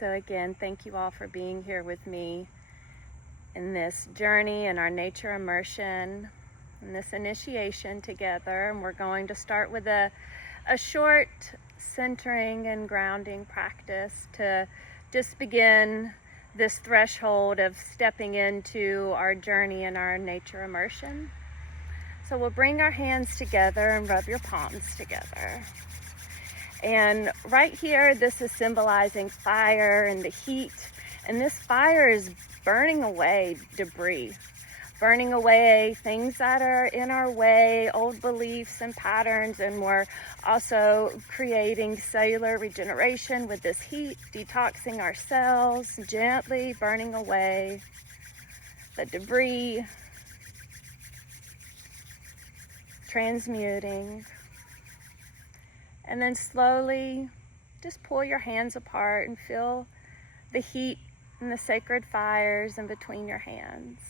So again, thank you all for being here with me in this journey in our nature immersion, in this initiation together. And we're going to start with a short centering and grounding practice to just begin this threshold of stepping into our journey in our nature immersion. So we'll bring our hands together and rub your palms together. And right here, this is symbolizing fire and the heat. And this fire is burning away debris, burning away things that are in our way, old beliefs and patterns. And we're also creating cellular regeneration with this heat, detoxing our cells, gently burning away the debris, transmuting. And then slowly just pull your hands apart and feel the heat and the sacred fires in between your hands.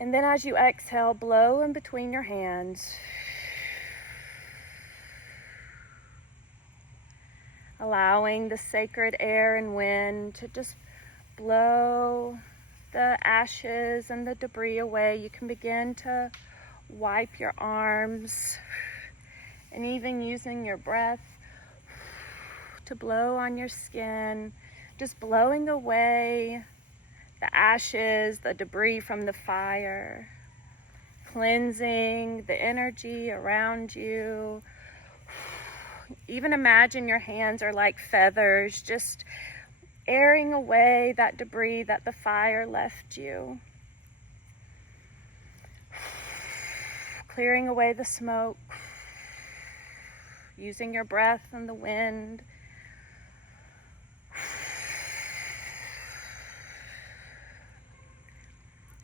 And then as you exhale, blow in between your hands. Allowing the sacred air and wind to just blow the ashes and the debris away. You can begin to wipe your arms, and even using your breath to blow on your skin, just blowing away the ashes, the debris from the fire, cleansing the energy around you. Even imagine your hands are like feathers, just airing away that debris that the fire left you. Clearing away the smoke, using your breath and the wind.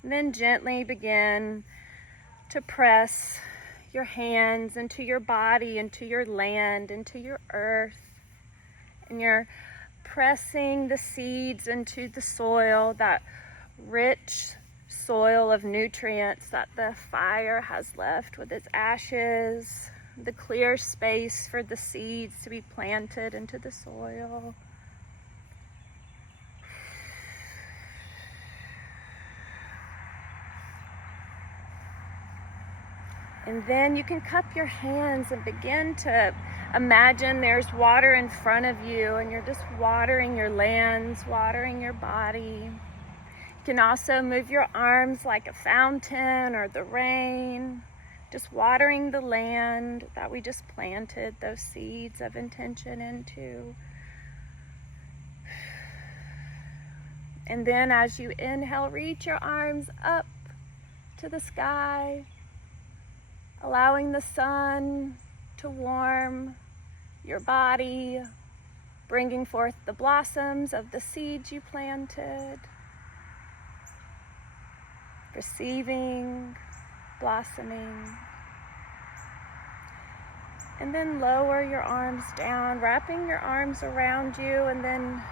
And then gently begin to press your hands into your body, into your land, into your earth. And you're pressing the seeds into the soil, that rich soil of nutrients that the fire has left with its ashes, the clear space for the seeds to be planted into the soil. And then you can cup your hands and begin to imagine there's water in front of you, and you're just watering your lands, watering your body. You can also move your arms like a fountain or the rain, just watering the land that we just planted those seeds of intention into. And then as you inhale, reach your arms up to the sky, allowing the sun to warm your body, bringing forth the blossoms of the seeds you planted. Receiving, blossoming. And then lower your arms down, wrapping your arms around you, and then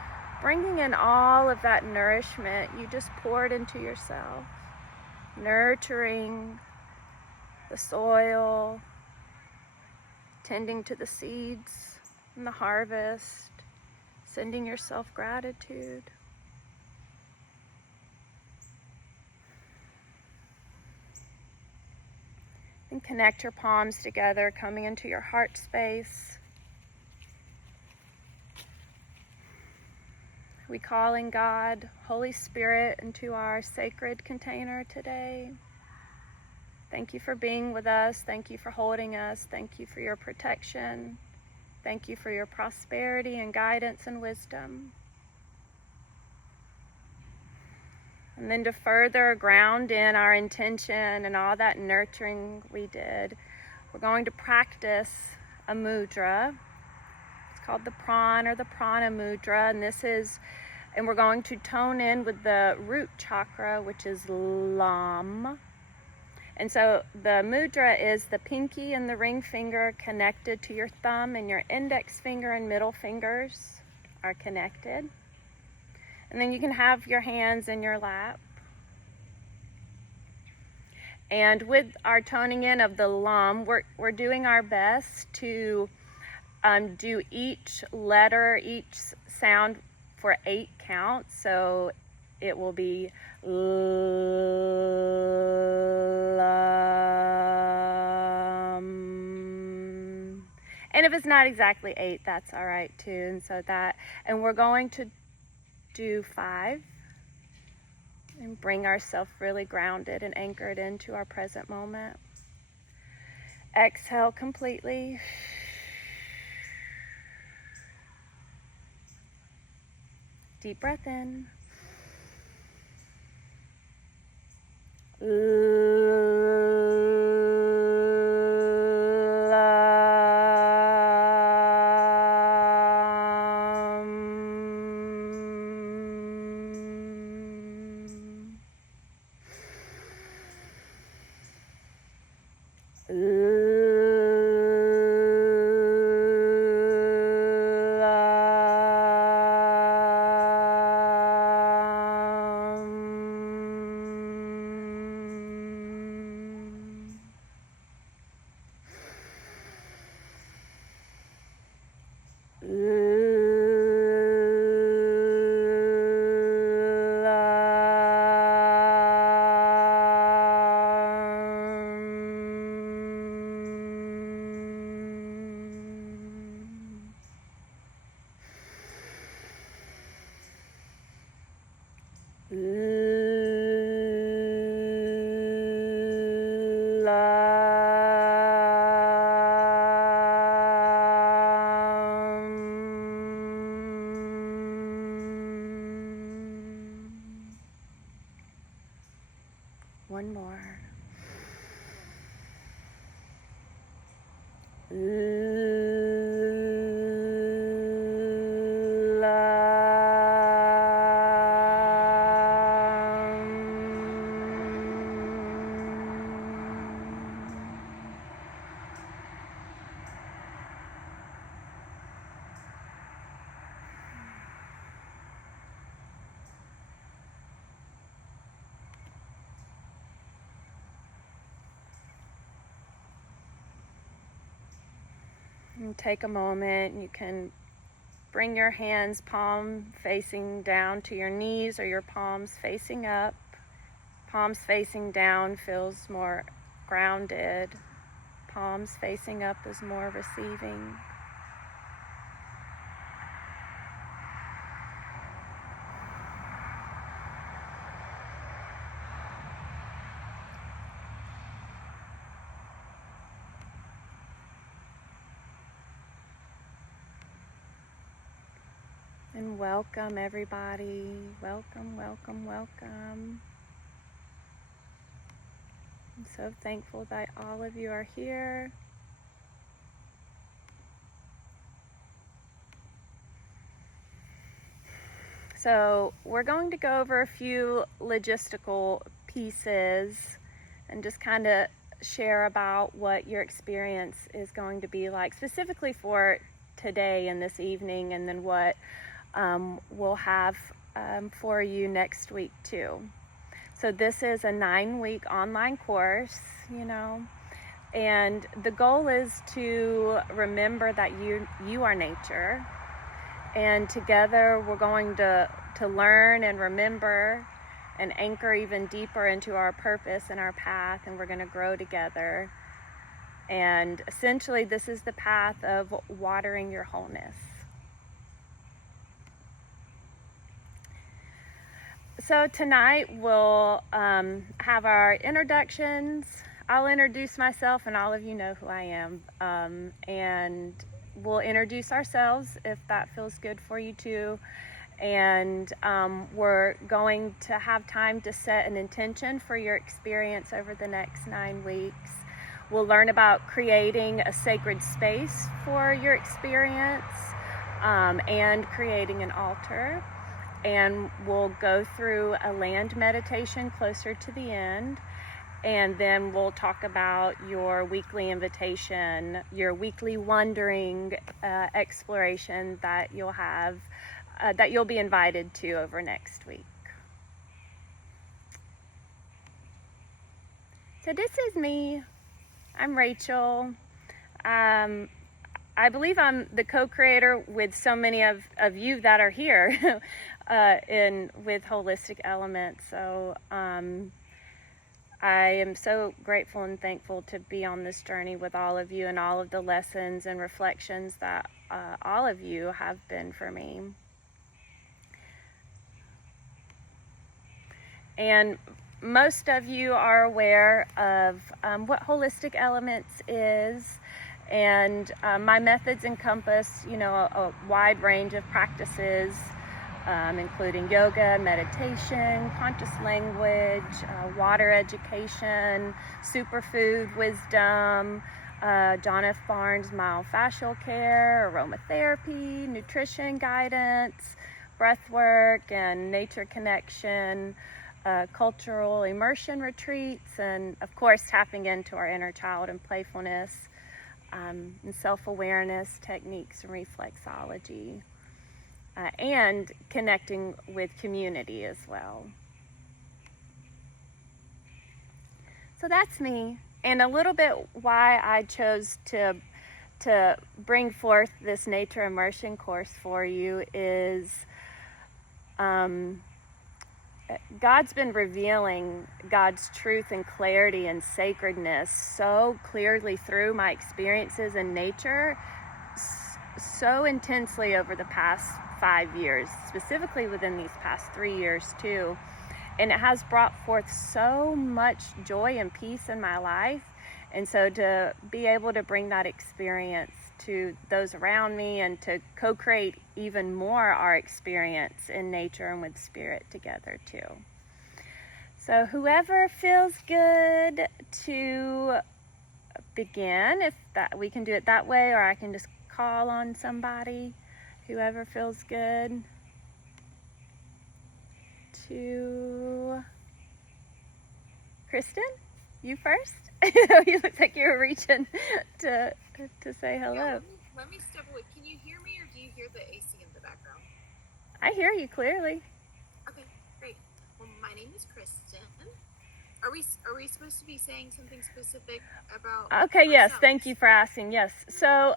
bringing in all of that nourishment you just poured into yourself, nurturing the soil, tending to the seeds and the harvest, sending yourself gratitude. And connect your palms together, coming into your heart space. We call in God, Holy Spirit, into our sacred container today. Thank you for being with us. Thank you for holding us. Thank you for your protection. Thank you for your prosperity and guidance and wisdom. And then to further ground in our intention and all that nurturing we did, we're going to practice a mudra. It's called the Pran or the Prana mudra, and we're going to tone in with the root chakra, which is Lam. And so the mudra is the pinky and the ring finger connected to your thumb, and your index finger and middle fingers are connected. And then you can have your hands in your lap. And with our toning in of the Lam, we're doing our best to do each letter, each sound for 8 counts. So it will be and if it's not exactly 8, that's all right too. And so and we're going to do 5 and bring ourselves really grounded and anchored into our present moment. Exhale completely. Deep breath in. One more. And take a moment. You can bring your hands palm facing down to your knees or your palms facing up. Palms facing down feels more grounded. Palms facing up is more receiving. And welcome everybody. Welcome, welcome, welcome. I'm so thankful that all of you are here. So we're going to go over a few logistical pieces and just kind of share about what your experience is going to be like, specifically for today and this evening, and then what we'll have for you next week too. So this is a 9-week online course, and the goal is to remember that you are nature, and together we're going to learn and remember and anchor even deeper into our purpose and our path, and we're going to grow together. And essentially this is the path of watering your wholeness. So tonight we'll have our introductions. I'll introduce myself and all of you know who I am. And we'll introduce ourselves if that feels good for you too. And we're going to have time to set an intention for your experience over the next 9 weeks. We'll learn about creating a sacred space for your experience and creating an altar. And we'll go through a land meditation closer to the end. And then we'll talk about your weekly invitation, your weekly wandering exploration that you'll have, that you'll be invited to over next week. So this is me. I'm Rachel. I believe I'm the co-creator with so many of you that are here with Holistic Elements. So I am so grateful and thankful to be on this journey with all of you and all of the lessons and reflections that all of you have been for me. And most of you are aware of what Holistic Elements is, and my methods encompass, a wide range of practices, including yoga, meditation, conscious language, water education, superfood wisdom, John F. Barnes myofascial care, aromatherapy, nutrition guidance, breath work, and nature connection, cultural immersion retreats, and of course tapping into our inner child and playfulness, and self-awareness techniques and reflexology. And connecting with community as well. So that's me, and a little bit why I chose to bring forth this nature immersion course for you is God's been revealing God's truth and clarity and sacredness so clearly through my experiences in nature, so intensely over the past 5 years, specifically within these past 3 years too. And it has brought forth so much joy and peace in my life. And so to be able to bring that experience to those around me and to co-create even more our experience in nature and with spirit together too. So whoever feels good to begin, if that we can do it that way, or I can just call on somebody, whoever feels good to. Kristen, you first? You look like you were reaching to say hello. Yeah, let me step away. Can you hear me, or do you hear the AC in the background? I hear you clearly. Okay, great. Well, my name is Kristen. Are we supposed to be saying something specific about? Okay, yes. ourselves? Thank you for asking. Yes. So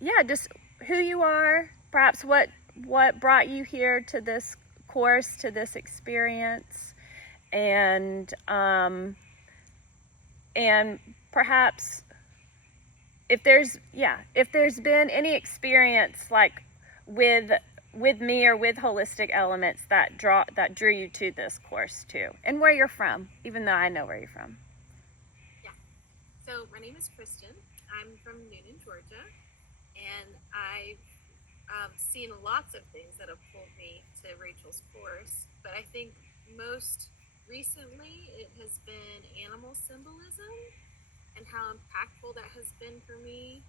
yeah, just who you are, perhaps what brought you here to this course, to this experience, and perhaps if there's been any experience like with me or with Holistic Elements that drew you to this course too, and where you're from, even though I know where you're from. Yeah. So my name is Kristen. I'm from Noonan, Georgia, and I've seen lots of things that have pulled me to Rachel's course, but I think most recently it has been animal symbolism and how impactful that has been for me,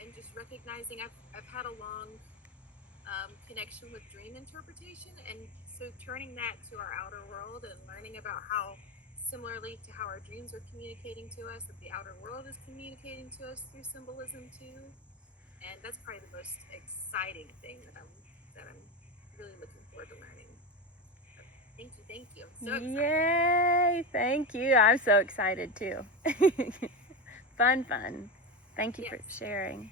and just recognizing I've had a long connection with dream interpretation, and so turning that to our outer world and learning about how similarly to how our dreams are communicating to us, that the outer world is communicating to us through symbolism too. And that's probably the most exciting thing that I'm really looking forward to learning. So, thank you. I'm so excited. Yay! Thank you. I'm so excited too. Fun. Thank you for sharing.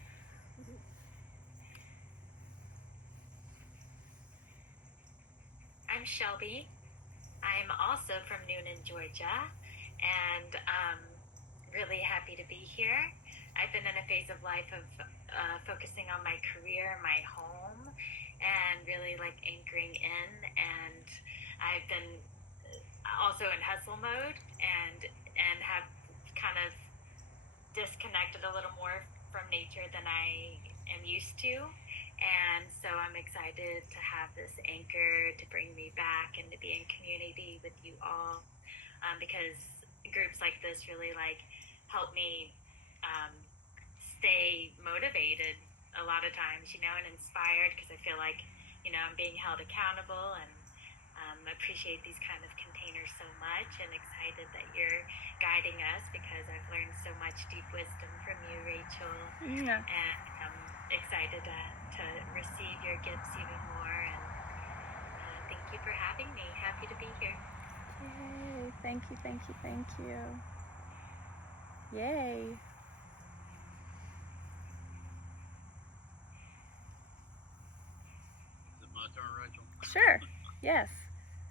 I'm Shelby. I'm also from Noonan, Georgia, and really happy to be here. I've been in a phase of life of focusing on my career, my home, and really like anchoring in. And I've been also in hustle mode and have kind of disconnected a little more from nature than I am used to. And so I'm excited to have this anchor to bring me back and to be in community with you all, because groups like this really like help me stay motivated a lot of times, and inspired, because I feel like, I'm being held accountable, and appreciate these kind of containers so much, and excited that you're guiding us, because I've learned so much deep wisdom from you, Rachel. Yeah. And I'm excited to receive your gifts even more, and thank you for having me. Happy to be here. Yay. Thank you, thank you, thank you. Yay. Is it my turn, Rachel? Sure. Yes.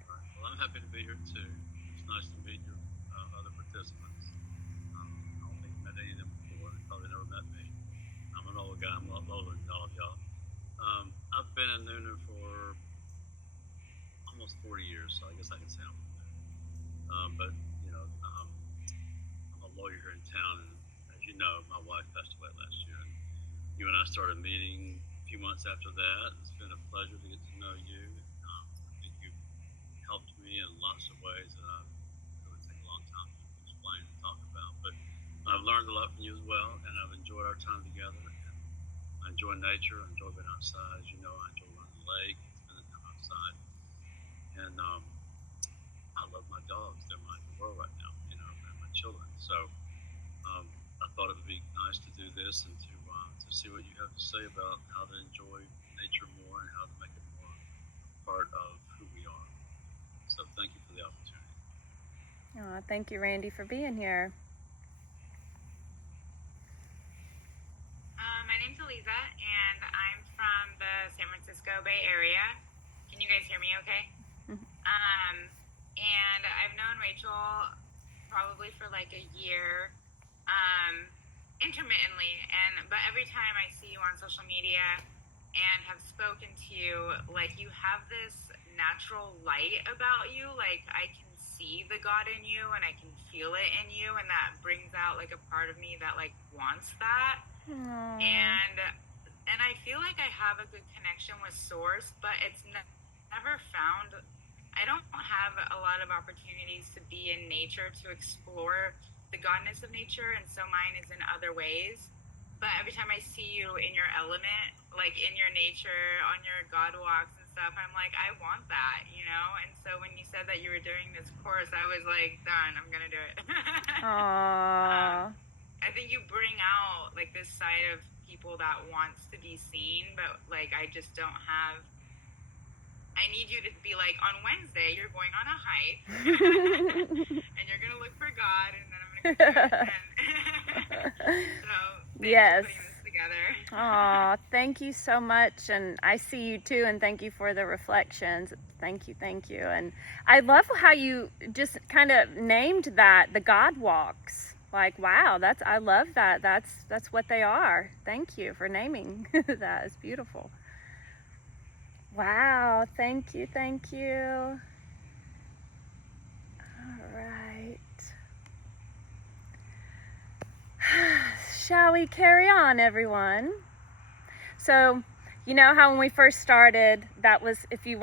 All right. Well, I'm happy to be here too. It's nice to meet your other participants. I don't think I've met any of them before. They probably never met me. I'm an old guy. I'm a lot older than all of y'all. I've been in Noonan for almost 40 years, so I guess I can say I'm from Noonan. But you know, I'm a lawyer here in town, and as you know, my wife passed away last year. And you and I started meeting a few months after that. It's been a pleasure to get to know you. I think you've helped me in lots of ways that it would take a long time to explain and talk about. But I've learned a lot from you as well, and I've enjoyed our time together. And I enjoy nature. I enjoy being outside. As you know, I enjoy running the lake, spending time outside. And I love my dogs. They're my world right now, you know, and my children. So I thought it would be nice to do this and to see what you have to say about how to enjoy nature more and how to make it more a part of who we are. So thank you for the opportunity. Oh, thank you, Randy, for being here. My name's Eliza, and I'm from the San Francisco Bay Area. Can you guys hear me okay? And I've known Rachel probably for like a year, intermittently, but every time I see you on social media and have spoken to you, like, you have this natural light about you. Like, I can see the God in you and I can feel it in you, and that brings out like a part of me that like wants that. Aww. And I feel like I have a good connection with Source, but it's never found. I don't have a lot of opportunities to be in nature to explore the godness of nature, and so mine is in other ways. But every time I see you in your element, like in your nature, on your God walks and stuff, I'm like, I want that, you know? And so when you said that you were doing this course, I was like, done, I'm gonna do it. Aww. I think you bring out like this side of people that wants to be seen, but like I just don't have. I need you to be like, on Wednesday you're going on a hike and you're gonna look for God, and then I'm gonna go do it. So thanks yes. for putting this together. Aw, thank you so much, and I see you too, and thank you for the reflections. Thank you. And I love how you just kind of named that, the God walks. Like, wow, I love that. That's what they are. Thank you for naming that. It's beautiful. Wow, thank you. All right. Shall we carry on, everyone? So, you know how when we first started, that was, if you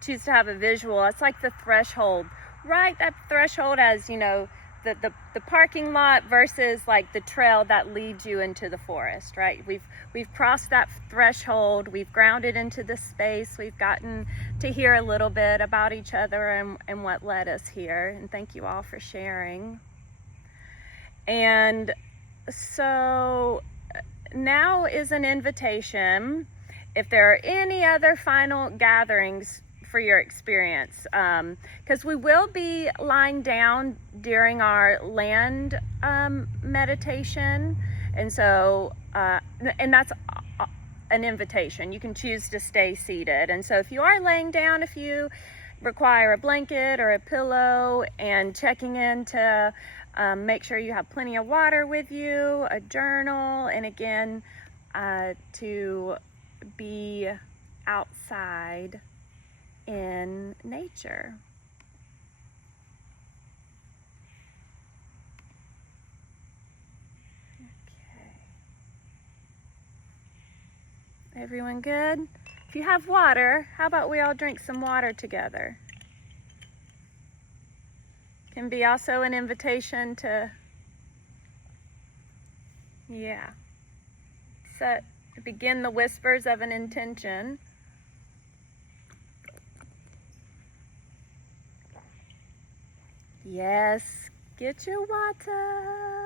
choose to have a visual, it's like the threshold, right? That threshold as, you know, the parking lot versus like the trail that leads you into the forest, right? We've crossed that threshold, we've grounded into the space, we've gotten to hear a little bit about each other and what led us here. And thank you all for sharing. And so now is an invitation, if there are any other final gatherings for your experience, because we will be lying down during our land meditation, and so and that's an invitation. You can choose to stay seated, and so if you are laying down, if you require a blanket or a pillow, and checking in to make sure you have plenty of water with you, a journal, and again to be outside in nature. Okay. Everyone good? If you have water, how about we all drink some water together? Can be also an invitation to, begin the whispers of an intention. Yes, get your water.